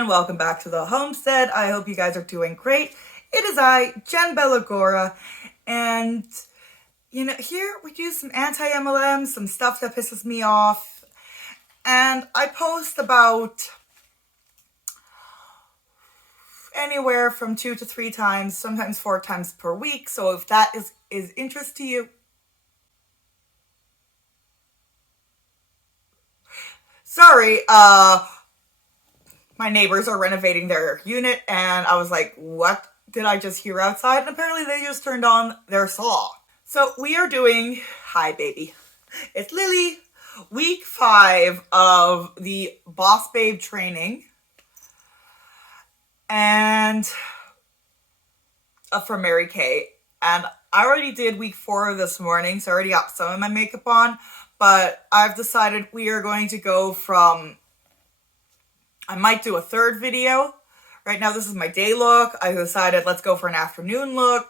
everyone, welcome back to the homestead. I hope you guys are doing great. It is I, Jen Belogura, and here we do some anti-MLM, some stuff that pisses me off, and I post about anywhere from 2 to 3 times, sometimes 4 times per week. So if that is interest to you, sorry, my neighbors are renovating their unit, and I was like, what did I just hear outside? And apparently they just turned on their saw. So we are doing, hi baby, it's Lily, week 5 of the Boss Babe training. And from Mary Kay. And I already did week 4 this morning, so I already got some of my makeup on. But I've decided we are going to go from, I might do a third video. Right now this is my day look. I decided let's go for an afternoon look.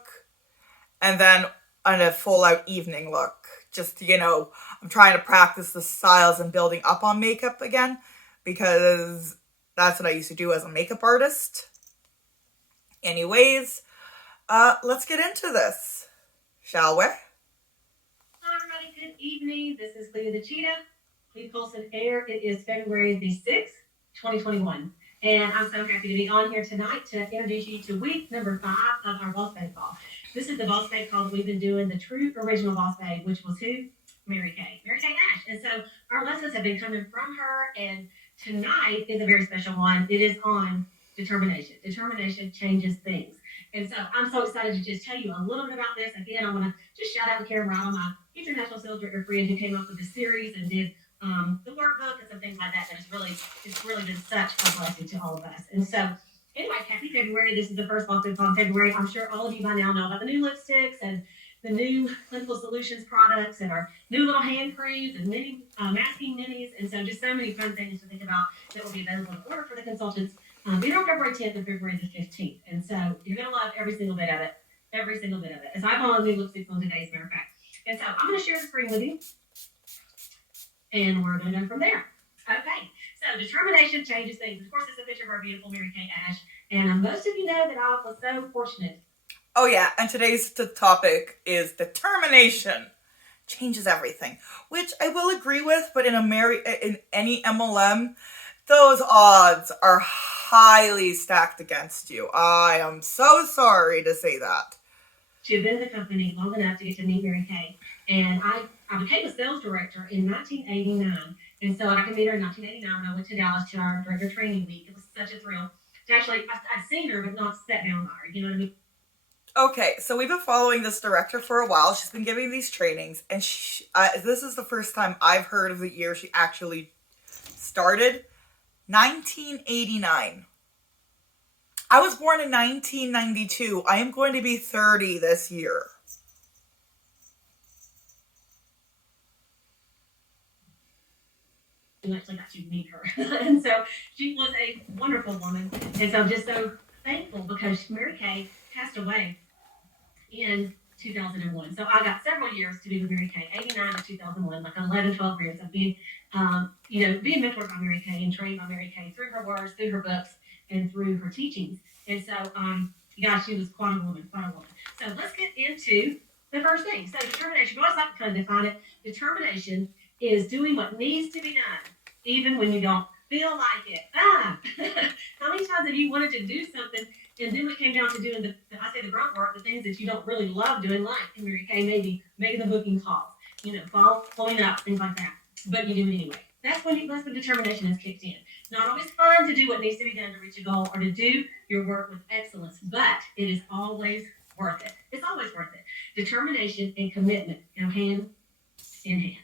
And then a full out evening look. Just, I'm trying to practice the styles and building up on makeup again. Because that's what I used to do as a makeup artist. Anyways, let's get into this, shall we? Hi everybody, good evening. This is Clea the Cheetah. Clea Colson Air. It is February the 6th, 2021. And I'm so happy to be on here tonight to introduce you to week number 5 of our Boss Babe call. This is the Boss Babe call that we've been doing, the true original Boss Babe, which was who? Mary Kay. Mary Kay Ash. And so our lessons have been coming from her, and tonight is a very special one. It is on determination. Determination changes things. And so I'm so excited to just tell you a little bit about this. Again, I want to just shout out to Karen Ryan, my international sales director friend, who came up with the series and did the workbook and some things like that. And it's really been such a blessing to all of us. And so anyway, happy February. This is the first Boss Babe call in February. I'm sure all of you by now know about the new lipsticks and the new Clinical Solutions products and our new little hand creams and mini masking minis. And so just so many fun things to think about that will be available to order for the consultants. These are February 10th and February the 15th. And so you're going to love every single bit of it. Every single bit of it. As I have on new lipsticks on today, as a matter of fact. And so I'm going to share the screen with you. And we're going to go from there. Okay. So determination changes things. Of course, it's a picture of our beautiful Mary Kay Ash. And most of you know that I was so fortunate. Oh yeah, and today's topic is determination. Changes everything. Which I will agree with, but in any MLM, those odds are highly stacked against you. I am so sorry to say that. She'd been in the company long enough to get to meet Mary Kay. And I became a sales director in 1989. And so I got to meet her in 1989 when I went to Dallas to our director training week. It was such a thrill. Actually, I'd seen her, but not sat down by her. You know what I mean? Okay, so we've been following this director for a while. She's been giving these trainings. And this is the first time I've heard of the year she actually started. 1989. I was born in 1992. I am going to be 30 this year. I actually got to meet her. And so she was a wonderful woman. And so I'm just so thankful because Mary Kay passed away in 2001. So I got several years to be with Mary Kay, 89 to 2001, like 11, 12 years of being, being mentored by Mary Kay and trained by Mary Kay through her words, through her books, and through her teachings. And so, she was quite a woman. So let's get into the first thing. So determination, I always like to kind of define it. Determination is doing what needs to be done, even when you don't feel like it. How many times have you wanted to do something, and then when it came down to doing the grunt work, the things that you don't really love doing, like Mary Kay, maybe making the booking calls, following up, things like that, but you do it anyway. That's when determination is kicked in. It's not always fun to do what needs to be done to reach a goal or to do your work with excellence, but it is always worth it. It's always worth it. Determination and commitment go hand in hand.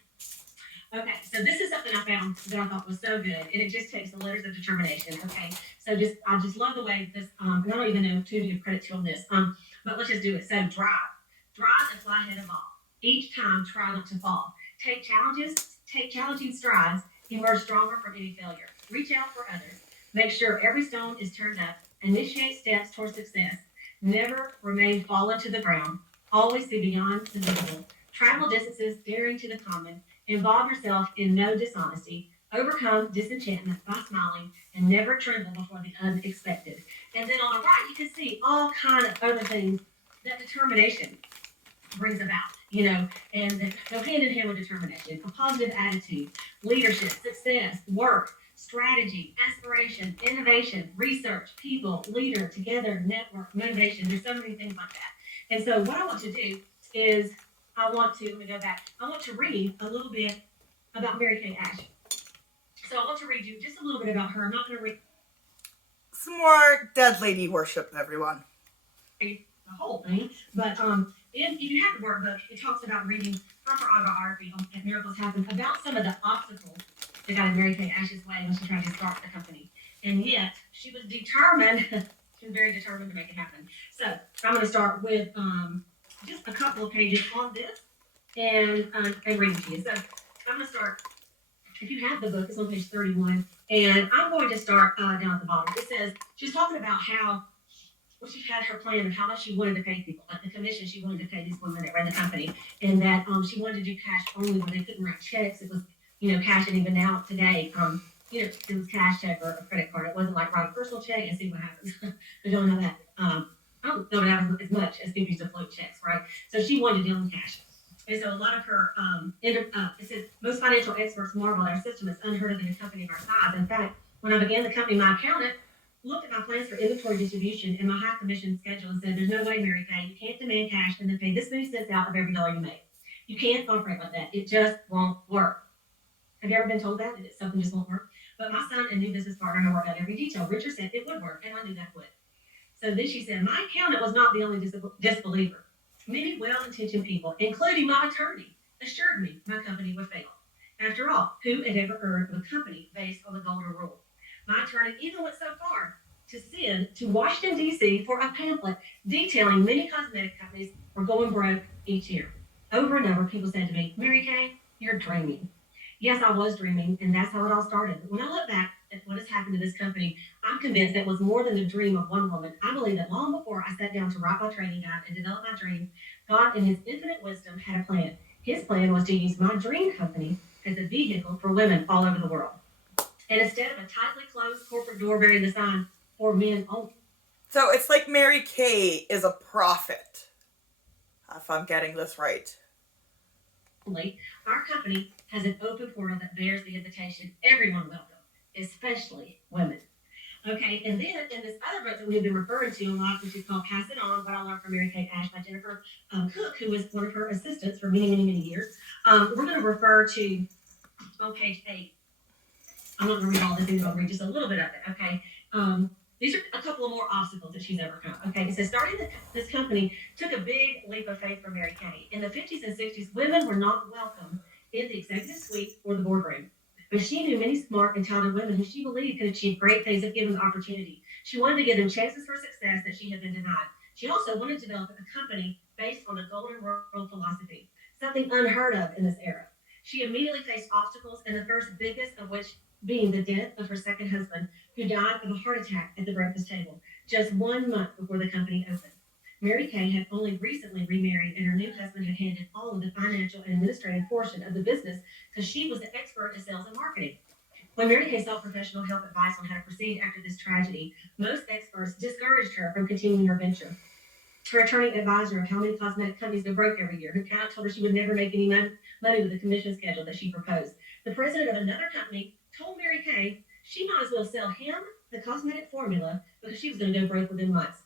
Okay, so this is something I found that I thought was so good, and it just takes the letters of determination. Okay, so I just love the way this. I don't even know who to give credit to on this. But let's just do it. So drive and fly ahead of all. Each time, try not to fall. Take challenging strides. Emerge stronger from any failure. Reach out for others. Make sure every stone is turned up. Initiate steps towards success. Never remain fallen to the ground. Always see beyond the visible. Travel distances daring to the common. Involve yourself in no dishonesty. Overcome disenchantment by smiling and never tremble before the unexpected. And then on the right, you can see all kind of other things that determination brings about, and that go hand in hand with determination, a positive attitude, leadership, success, work, strategy, aspiration, innovation, research, people, leader, together, network, motivation. There's so many things like that. And so what I want to do is let me go back. I want to read a little bit about Mary Kay Ash. So I want to read you just a little bit about her. I'm not going to read some more dead lady worship, everyone. The whole thing, but if you have the workbook, it talks about reading from her autobiography at Miracles Happen about some of the obstacles that got in Mary Kay Ash's way when she tried to start the company. And yet, she was determined, she was very determined to make it happen. So, I'm going to start with just a couple of pages on this and read it to you. So, I'm going to start, if you have the book, it's on page 31, and I'm going to start down at the bottom. It says, she's talking about how she had her plan of how much she wanted to pay people, like the commission she wanted to pay these women that ran the company, and that she wanted to do cash only when they couldn't write checks. It was, cash, and even now today, it was cash check or a credit card. It wasn't like write a personal check and see what happens. I don't know that. I don't know that as much as people used to float checks, right? So she wanted to deal in cash. And so a lot of her, it says, most financial experts marvel at our system. It's unheard of in a company of our size. In fact, when I began the company, my accountant looked at my plans for inventory distribution and my high commission schedule and said, there's no way, Mary Kay, you can't demand cash and then pay this many cents out of every dollar you make. You can't operate like that. It just won't work. Have you ever been told that something just won't work? But my son and new business partner have worked out every detail. Richard said it would work, and I knew that would. So then she said, my accountant was not the only disbeliever. Many well-intentioned people, including my attorney, assured me my company would fail. After all, who had ever heard of a company based on the golden rule? My attorney even went so far to send to Washington, D.C. for a pamphlet detailing many cosmetic companies were going broke each year. Over and over, people said to me, Mary Kay, you're dreaming. Yes, I was dreaming, and that's how it all started. But when I look back at what has happened to this company, I'm convinced that it was more than the dream of one woman. I believe that long before I sat down to write my training guide and develop my dream, God in his infinite wisdom had a plan. His plan was to use my dream company as a vehicle for women all over the world. And instead of a tightly closed corporate door bearing the sign for men only. So it's like Mary Kay is a prophet, if I'm getting this right. Our company has an open portal that bears the invitation. Everyone welcome, especially women. Okay, and then in this other book that we've been referring to a lot, which is called Pass It On, What I Learned from Mary Kay Ash by Jennifer Cook, who was one of her assistants for many, many, many years. We're going to refer to, on page 8, I'm not going to read all this, I'm going to read just a little bit of it, okay? These are a couple of more obstacles that she's overcome. Okay, it says, starting this company took a big leap of faith for Mary Kay. In the 50s and 60s, women were not welcome in the executive suite or the boardroom. But she knew many smart and talented women who she believed could achieve great things if given the opportunity. She wanted to give them chances for success that she had been denied. She also wanted to develop a company based on the golden rule philosophy, something unheard of in this era. She immediately faced obstacles, and the first biggest of which being the death of her second husband, who died of a heart attack at the breakfast table, just 1 month before the company opened. Mary Kay had only recently remarried, and her new husband had handed all of the financial and administrative portion of the business because she was the expert in sales and marketing. When Mary Kay sought professional help advice on how to proceed after this tragedy, most experts discouraged her from continuing her venture. Her attorney advised her of how many cosmetic companies go broke every year, who kind of told her she would never make any money with the commission schedule that she proposed. The president of another company told Mary Kay she might as well sell him the cosmetic formula because she was going to go broke within months.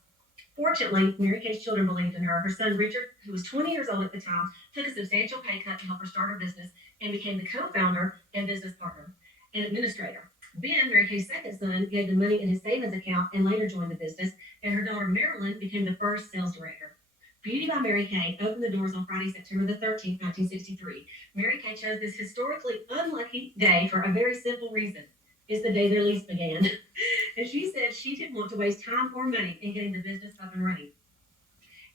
Fortunately, Mary Kay's children believed in her. Her son, Richard, who was 20 years old at the time, took a substantial pay cut to help her start her business and became the co-founder and business partner and administrator. Ben, Mary Kay's second son, gave the money in his savings account and later joined the business, and her daughter, Marilyn, became the first sales director. Beauty by Mary Kay opened the doors on Friday, September the 13th, 1963. Mary Kay chose this historically unlucky day for a very simple reason. It's the day their lease began. And she said she didn't want to waste time or money in getting the business up and running.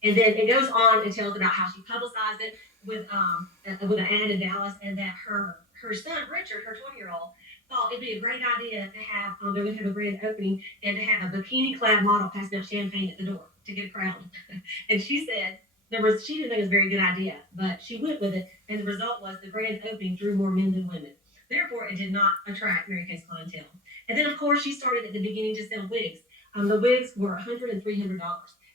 And then it goes on and tells about how she publicized it with an ad in Dallas, and that her son, Richard, her 20-year-old, thought it'd be a great idea to have, they would have a grand opening and to have a bikini-clad model passing out champagne at the door to get a crowd. And she said she didn't think it was a very good idea, but she went with it, and the result was the grand opening drew more men than women. therefore it did not attract Mary Kay's clientele. And then, of course, she started at the beginning to sell wigs. The wigs were $100 and $300.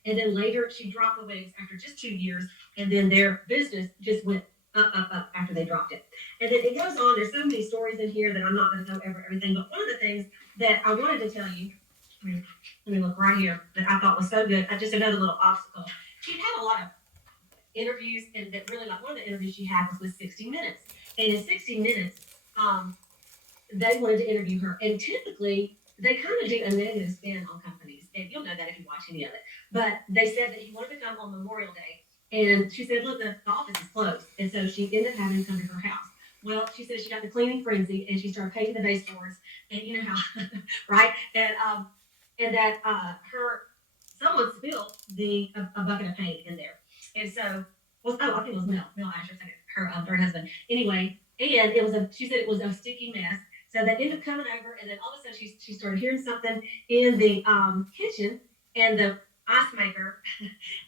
And then later she dropped the wigs after just 2 years, and then their business just went up after they dropped it. And then it goes on. There's so many stories in here that I'm not going to go over everything. But one of the things that I wanted to tell you, let me look right here, that I thought was so good. Just another little obstacle. She had a lot of interviews, and that really, like, one of the interviews she had was with 60 Minutes. And in 60 Minutes, they wanted to interview her. And typically, they kind of do a negative spin on companies. And you'll know that if you watch any of it. But they said that he wanted to come on Memorial Day. And she said, look, the office is closed. And so she ended up having to come to her house. Well, she said she got the cleaning frenzy, and she started painting the baseboards. And you know how, right? And that someone spilled a bucket of paint in there. And so, I think it was Mel Asher, her third husband. Anyway, and she said it was a sticky mess. So they ended up coming over, and then all of a sudden she started hearing something in the kitchen, and the ice maker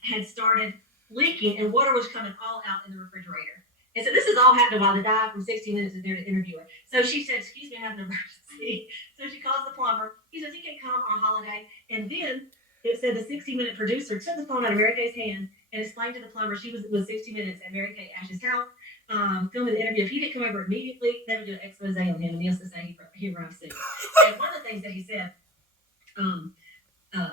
had started leaking, and water was coming all out in the refrigerator. And so this is all happening while the guy from 60 Minutes is there to interview her. So she said, excuse me, I have an emergency. So she calls the plumber. He says he can't come on a holiday. And then it said the 60-minute producer took the phone out of Mary Kay's hand and explained to the plumber she was with 60 Minutes at Mary Kay Ash's house, filming the interview. If he didn't come over immediately, they would do an expose on him, and needless to say, he arrived soon. And one of the things that he said,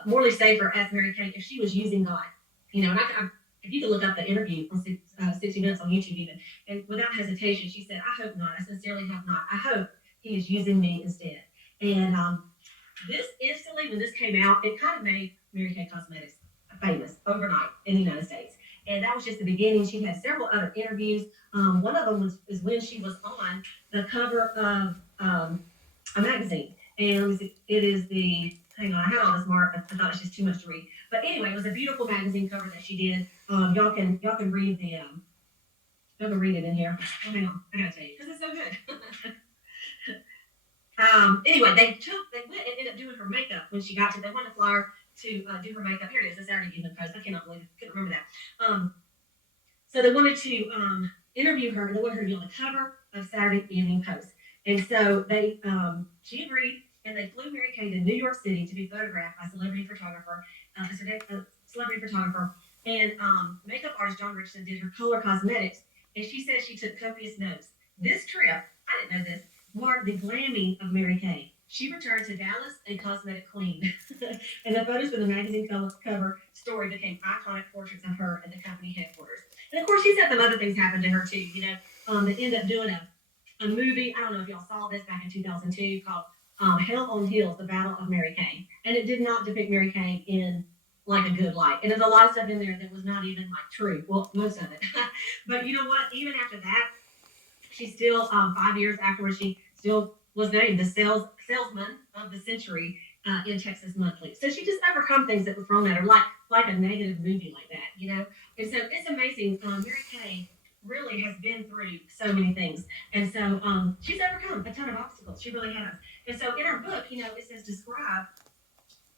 Morley Safer asked Mary Kay if she was using God. You know, and if you can look up the interview on 60 Minutes on YouTube even, and without hesitation, she said, I hope not. I sincerely hope not. I hope he is using me instead. And this instantly, when this came out, it kind of made Mary Kay Cosmetics famous overnight in the United States. And that was just the beginning. She had several other interviews. One of them is when she was on the cover of a magazine. And it is hang on, I had all this marked. I thought it was just too much to read. But anyway, it was a beautiful magazine cover that she did. Y'all can read y'all can read it in here. Oh, hang on, I gotta tell you, because it's so good. Anyway, they went and ended up doing her makeup when she got they wanted to fly her to do her makeup. Here it is, the Saturday Evening Post. I cannot believe it. Couldn't remember that. So they wanted to interview her, and they wanted her to be on the cover of Saturday Evening Post. And so she agreed, and they flew Mary Kay to New York City to be photographed by a celebrity photographer, and makeup artist John Richardson did her color cosmetics, and she said she took copious notes. This trip, I didn't know this, marked the glamming of Mary Kay. She returned to Dallas a cosmetic queen. And the photos for the magazine cover story became iconic portraits of her at the company headquarters. And of course, she's had some other things happen to her too, you know. They ended up doing a movie, I don't know if y'all saw this back in 2002, called Hell on Heels, The Battle of Mary Kay. And it did not depict Mary Kay in like a good light. And there's a lot of stuff in there that was not even like true. Well, most of it. But you know what? Even after that, she still, 5 years afterwards, she still was named the salesman of the century in Texas Monthly. So she just overcome things that were thrown at her, like a negative movie like that, you know. And so it's amazing. Mary Kay really has been through so many things, and so she's overcome a ton of obstacles. She really has. And so in her book, you know, it says describe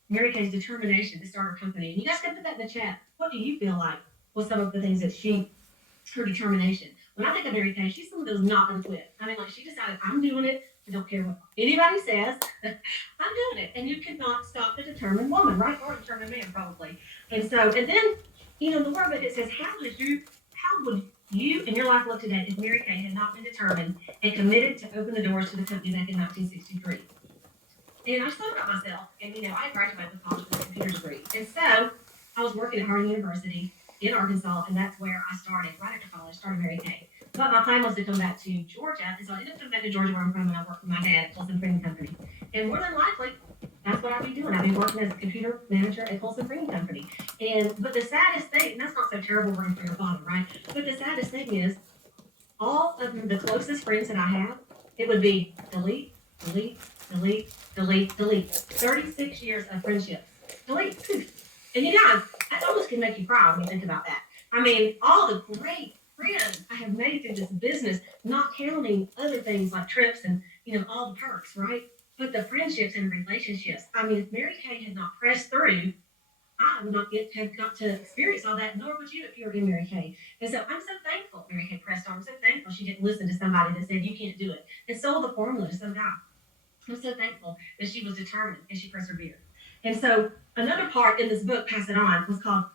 Mary Kay's determination to start her company. And you guys can put that in the chat. What do you feel like was some of the things that her determination? When I think of Mary Kay, she's someone that was not going to quit. I mean, like, she decided, I'm doing it. I don't care what anybody says. I'm doing it. And you could not stop the determined woman, right? Or a determined man, probably. And then, you know, the word book, it says, how would you and your life look today if Mary Kay had not been determined and committed to open the doors to the company back in 1963? And I just thought about myself. And, you know, I graduated with college with a computer degree. And so I was working at Harding University in Arkansas, and that's where I started, right after college, started Mary Kay. But my plan was to come back to Georgia, and so I ended up coming back to Georgia where I'm from, and I worked with my dad at Colson Printing Company. And more than likely, that's what I'd be doing. I'd be working as a computer manager at Colson Printing Company. But the saddest thing, and that's not so terrible working for your father, right? But the saddest thing is, all of the closest friends that I have, it would be delete, delete, delete, delete, delete. 36 years of friendship. Delete. And you guys, that almost can make you cry when you think about that. I mean, all the great friends I have made through this business, not counting other things like trips and, you know, all the perks, right? But the friendships and relationships. I mean, if Mary Kay had not pressed through, I would not have got to experience all that, nor would you if you were in Mary Kay. And so I'm so thankful Mary Kay pressed on. I'm so thankful she didn't listen to somebody that said you can't do it and sold the formula to some guy. I'm so thankful that she was determined and she persevered. And so another part in this book, Pass It On, was called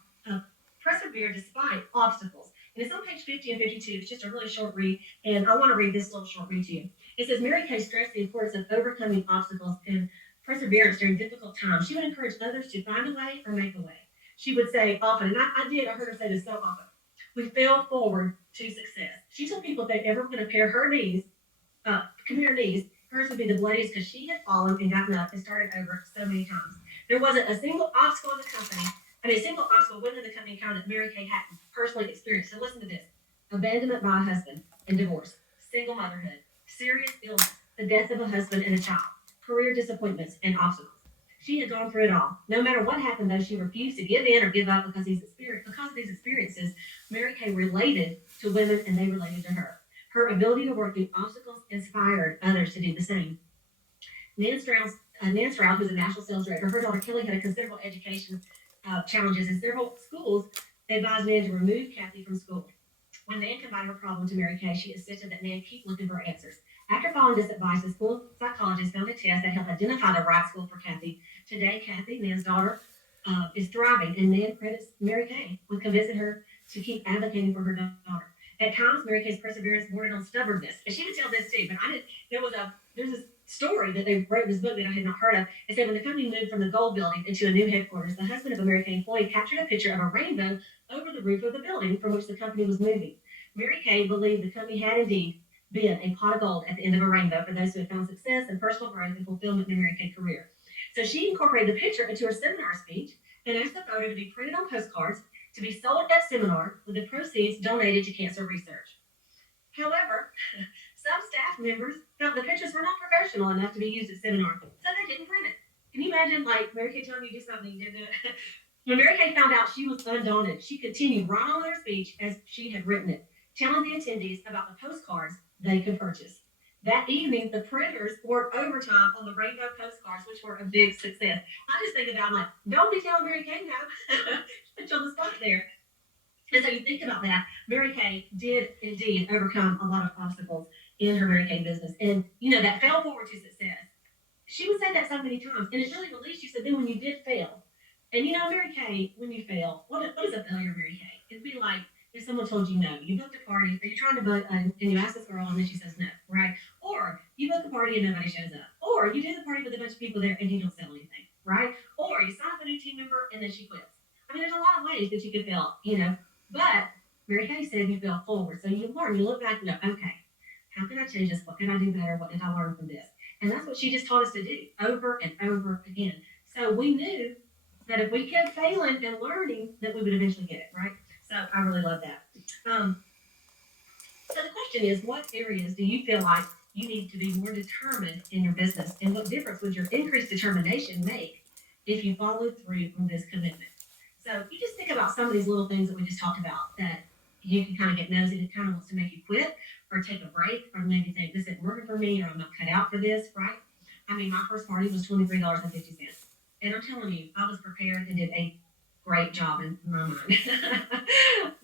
Persevere Despite Obstacles. And it's on page 50 and 52. It's just a really short read. And I want to read this little short read to you. It says, Mary Kay stressed the importance of overcoming obstacles and perseverance during difficult times. She would encourage others to find a way or make a way. She would say often, and I heard her say this so often, we fail forward to success. She told people if they ever going to compare her knees, hers would be the bloodiest because she had fallen and gotten up and started over so many times. There wasn't a single obstacle in the company, a single obstacle within the company encountered that Mary Kay hadn't personally experienced. So listen to this. Abandonment by a husband and divorce, single motherhood, serious illness, the death of a husband and a child, career disappointments, and obstacles. She had gone through it all. No matter what happened, though, she refused to give in or give up because of these experiences. Mary Kay related to women and they related to her. Her ability to work through obstacles inspired others to do the same. Nan Stroud, who's a national sales director, her daughter Kelly had a considerable education challenges in several schools. They advised Nan to remove Kathy from school. When Nan confided her problem to Mary Kay, she insisted that Nan keep looking for answers. After following this advice, the school psychologist found a test that helped identify the right school for Kathy. Today, Kathy, Nan's daughter, is thriving, and Nan credits Mary Kay with convincing her to keep advocating for her daughter. At times, Mary Kay's perseverance bordered on stubbornness, and she would tell this too. But there's this story that they wrote in this book that I had not heard of. It said when the company moved from the Gold Building into a new headquarters, the husband of an American employee captured a picture of a rainbow over the roof of the building from which the company was moving. Mary Kay believed the company had indeed been a pot of gold at the end of a rainbow for those who had found success and personal growth and fulfillment in their Mary Kay career. So she incorporated the picture into her seminar speech and asked the photo to be printed on postcards to be sold at seminar with the proceeds donated to cancer research. However, some staff members felt the pictures were not professional enough to be used at seminar, so they didn't print it. Can you imagine, like, Mary Kay telling you to do something you didn't do it? When Mary Kay found out, she was undaunted. She continued right on her speech as she had written it, telling the attendees about the postcards they could purchase. That evening, the printers worked overtime on the rainbow postcards, which were a big success. I just think about, like, don't be telling Mary Kay now. Put you on the spot there. And so you think about that. Mary Kay did indeed overcome a lot of obstacles in her Mary Kay business. And, that fell forward to success. She would say that so many times. And it really released you. So then when you did fail, and Mary Kay, when you fail, what is a failure, Mary Kay? It'd be like if someone told you no. You booked a party, or you're trying to book, and you ask this girl, and then she says no, right? Or you book a party and nobody shows up. Or you do the party with a bunch of people there and you don't sell anything, right? Or you sign up a new team member and then she quits. I mean, there's a lot of ways that you could fail, But Mary Kay said you fail forward. So you learn, you look back and go, okay, how can I change this? What can I do better? What did I learn from this? And that's what she just taught us to do over and over again. So we knew that if we kept failing and learning, that we would eventually get it, right? So I really love that. So the question is, what areas do you feel like you need to be more determined in your business? And what difference would your increased determination make if you followed through on this commitment? So you just think about some of these little things that we just talked about that you can kind of get nosy that kind of wants to make you quit or take a break or maybe think this isn't working for me or I'm not cut out for this, right? I mean, my first party was $23.50. And I'm telling you, I was prepared and did a great job in my mind.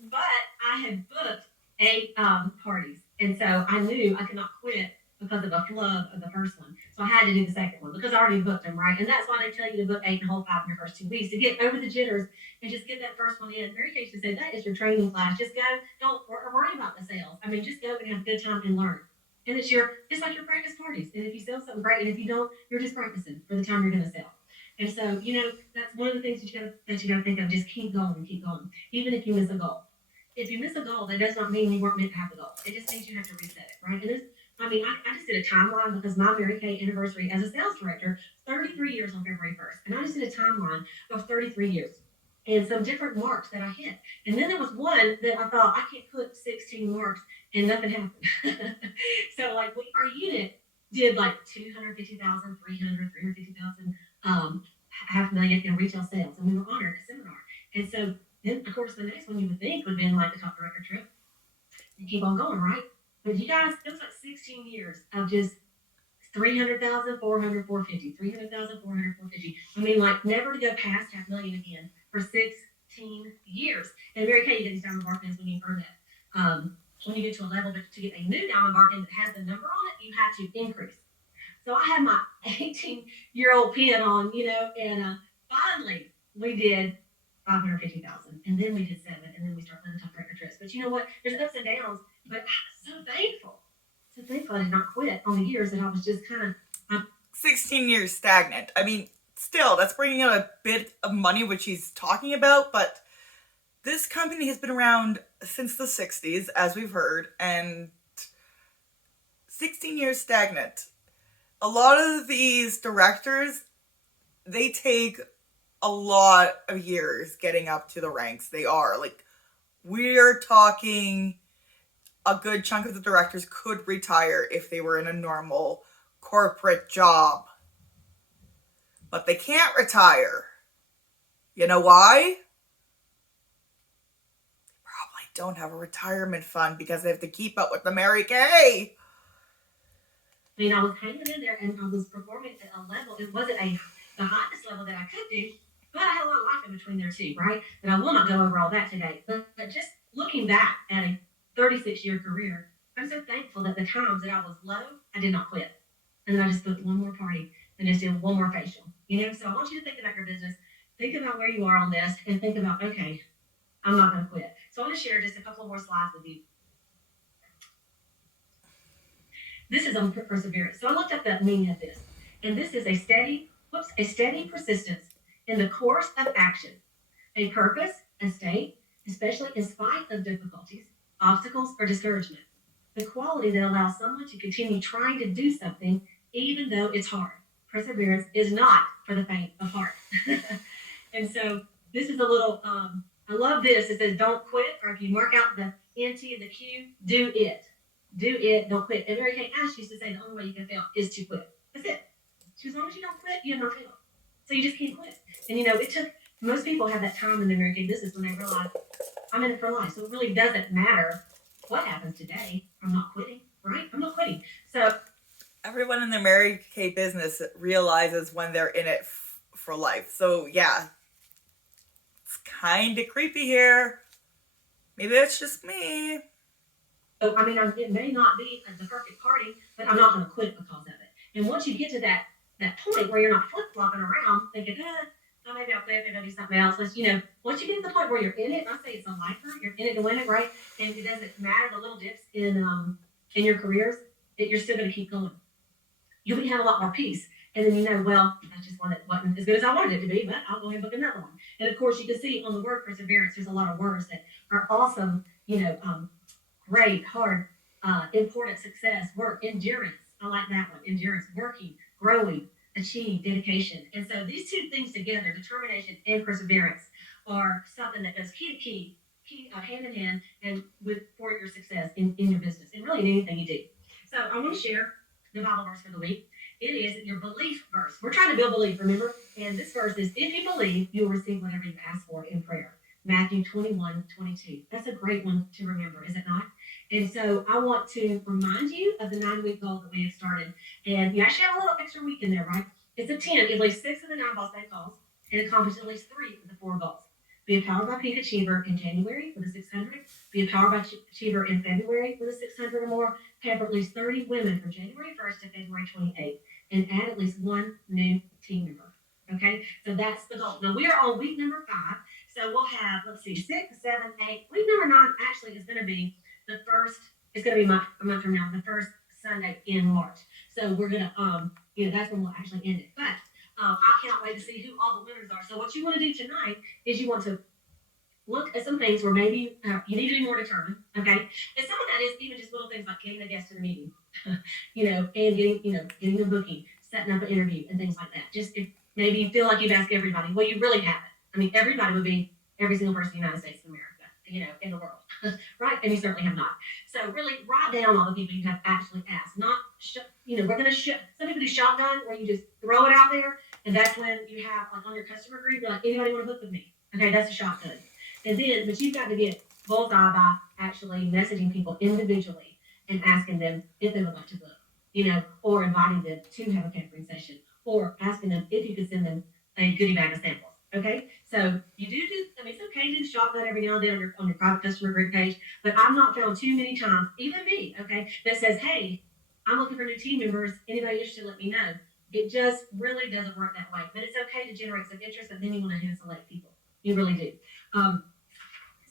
But I had booked 8 parties. And so I knew I could not quit because of a flub of the first one. So I had to do the second one because I already booked them, right? And that's why they tell you to book 8 and hold 5 in your first 2 weeks to get over the jitters and just get that first one in. Mary Kay used to say, that is your training class. Just go. Don't worry about the sales. I mean, just go and have a good time and learn. And it's like your practice parties. And if you sell something great, and if you don't, you're just practicing for the time you're going to sell. And so, that's one of the things that you got to think of. Just keep going, even if you miss a goal. If you miss a goal, that does not mean you weren't meant to have the goal. It just means you have to reset it, right? And I just did a timeline because my Mary Kay anniversary as a sales director, 33 years on February 1st. And I just did a timeline of 33 years and some different marks that I hit. And then there was one that I thought, I can't put 16 marks and nothing happened. So like our unit did like 250,000, 350,000, $500,000 in retail sales. And we were honored at seminar. And so then, of course, the next one you would think would have been like the top director trip. You keep on going, right? But you guys, it was like 16 years of just 300,000, 400, 450, 300,000, 400, 450. I mean, like never to go past $500,000 again for 16 years. And Mary Kay, you get these diamond bargains when you earn it. When you get to a level, but to get a new diamond bargain that has the number on it, you have to increase. So I had my 18-year-old pin on, and finally we did 550,000, and then we did 7, and then we started the top record trips. But you know what? There's ups and downs, but I'm so thankful. So thankful I did not quit on the years that I was just kind of 16 years stagnant. I mean, still, that's bringing in a bit of money, which he's talking about, but this company has been around since the 60s, as we've heard, and 16 years stagnant. A lot of these directors, they take a lot of years getting up to the ranks. They are. Like, we're talking a good chunk of the directors could retire if they were in a normal corporate job. But they can't retire. You know why? They probably don't have a retirement fund because they have to keep up with the Mary Kay. I mean, I was hanging in there and I was performing at a level. It wasn't the highest level that I could do, but I had a lot of life in between there too, right? And I will not go over all that today. But just looking back at a 36-year career, I'm so thankful that the times that I was low, I did not quit. And then I just booked one more party and just did one more facial. So I want you to think about your business, think about where you are on this, and think about, okay, I'm not going to quit. So I want to share just a couple of more slides with you. This is on perseverance. So I looked up the meaning of this. And this is a steady persistence in the course of action, a purpose, a state, especially in spite of difficulties, obstacles, or discouragement. The quality that allows someone to continue trying to do something even though it's hard. Perseverance is not for the faint of heart. And so this is a little, I love this. It says, don't quit, or if you mark out the NT and the Q, do it. Do it, don't quit. And Mary Kay Ash used to say the only way you can fail is to quit. That's it. So as long as you don't quit, you have no fail. So you just can't quit. And it took, most people have that time in the Mary Kay business when they realize, I'm in it for life. So it really doesn't matter what happens today. I'm not quitting, right? I'm not quitting. So everyone in the Mary Kay business realizes when they're in it for life. So yeah, it's kind of creepy here. Maybe it's just me. So, it may not be the perfect party, but I'm not going to quit because of it. And once you get to that point where you're not flip-flopping around thinking, maybe I'll quit, maybe I'll do something else. Once you get to the point where you're in it, I say it's a lifer, you're in it to win it, right? And it doesn't matter the little dips in your careers, you're still going to keep going. You'll have a lot more peace. And then well, that's just one that wasn't as good as I wanted it to be, but I'll go ahead and book another one. And of course, you can see on the word perseverance, there's a lot of words that are awesome, great, hard, important, success, work, endurance. I like that one. Endurance, working, growing, achieve, dedication. And so these two things together, determination and perseverance, are something that goes key to key, hand in hand, and for your success in your business and really in anything you do. So I want to share the Bible verse for the week. It is your belief verse. We're trying to build belief, remember? And this verse is, if you believe, you will receive whatever you ask for in prayer. Matthew 21:22. That's a great one to remember, is it not? And so I want to remind you of the 9-week goal that we have started. And you actually have a little extra week in there, right? It's a 10, at least 6 of the 9 boss day goals, and accomplish at least 3 of the 4 goals. Be a Powered by Pink Achiever in January for the 600. Be a Powered by Achiever in February for the 600 or more. Have at least 30 women from January 1st to February 28th. And add at least 1 new team member. Okay? So that's the goal. Now we are on week number 5. So we'll have, 6, 7, 8. Week number 9 actually is going to be the first, it's going to be a month from now, the first Sunday in March. So we're going to, that's when we'll actually end it. But I cannot wait to see who all the winners are. So what you want to do tonight is you want to look at some things where maybe you need to be more determined, okay? And some of that is even just little things like getting a guest to the meeting, and getting a booking, setting up an interview and things like that. Just if maybe you feel like you've asked everybody, well, you really haven't. Everybody would be every single person in the United States of America, in the world, right? And you certainly have not. So really write down all the people you have actually asked. Not, we're going to some people do shotgun where you just throw it out there. And that's when you have, on your customer group, you're like, anybody want to book with me? Okay, that's a shotgun. And then, but you've got to get bullseye by actually messaging people individually and asking them if they would like to book, or inviting them to have a pampering session, or asking them if you could send them a goodie bag of samples. Okay, so you do, I mean, it's okay to shop that every now and then on your private customer group page, but I've not found too many times, even me, okay, that says, hey, I'm looking for new team members. Anybody interested, let me know. It just really doesn't work that way. But it's okay to generate some interest, and then you want to hand select people. You really do.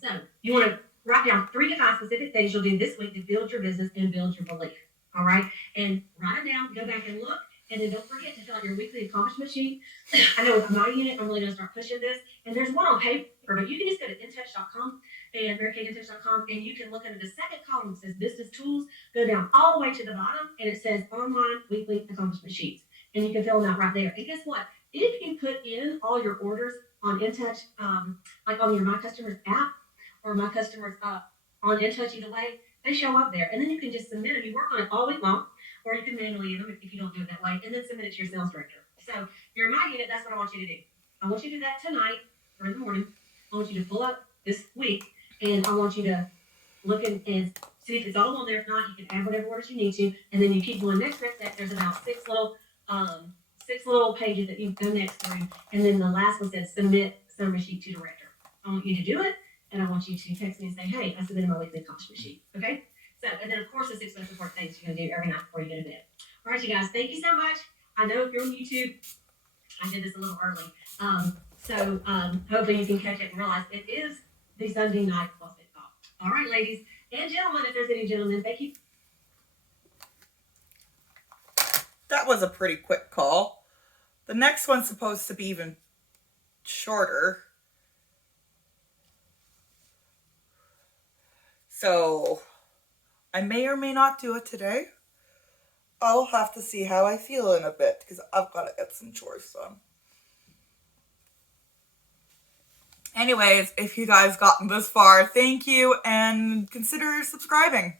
So you want to write down 3 to 5 specific things you'll do this week to build your business and build your belief. All right, and write them down. Go back and look. And then don't forget to fill out your weekly accomplishment sheet. I know with my unit, I'm really going to start pushing this. And there's one on paper, but you can just go to intouch.com and marykateintouch.com, and you can look under the second column. It says business tools. Go down all the way to the bottom, and it says online weekly accomplishment sheets. And you can fill them out right there. And guess what? If you put in all your orders on InTouch, like on your My Customers app or My Customers on InTouch, either way, they show up there. And then you can just submit them. You work on it all week long. Or you can manually enter them if you don't do it that way, and then submit it to your sales director. So you're in my unit, that's what I want you to do. I want you to do that tonight or in the morning. I want you to pull up this week, and I want you to look and see if it's all on there. If not, you can add whatever orders you need to, and then you keep going next. There's about 6 little pages that you go next through, and then the last one says submit summary sheet to director. I want you to do it, and I want you to text me and say, hey, I submitted my weekly accomplishment sheet. Okay? So, and then of course the 6 most important things you're going to do every night before you go to bed. All right, you guys, thank you so much. I know if you're on YouTube, I did this a little early. Hopefully you can catch it and realize it is the Sunday night CrossFit Talk. All right, ladies and gentlemen, if there's any gentlemen, thank you. That was a pretty quick call. The next one's supposed to be even shorter. So I may or may not do it today. I'll have to see how I feel in a bit because I've got to get some chores done. Anyways, if you guys gotten this far, thank you and consider subscribing.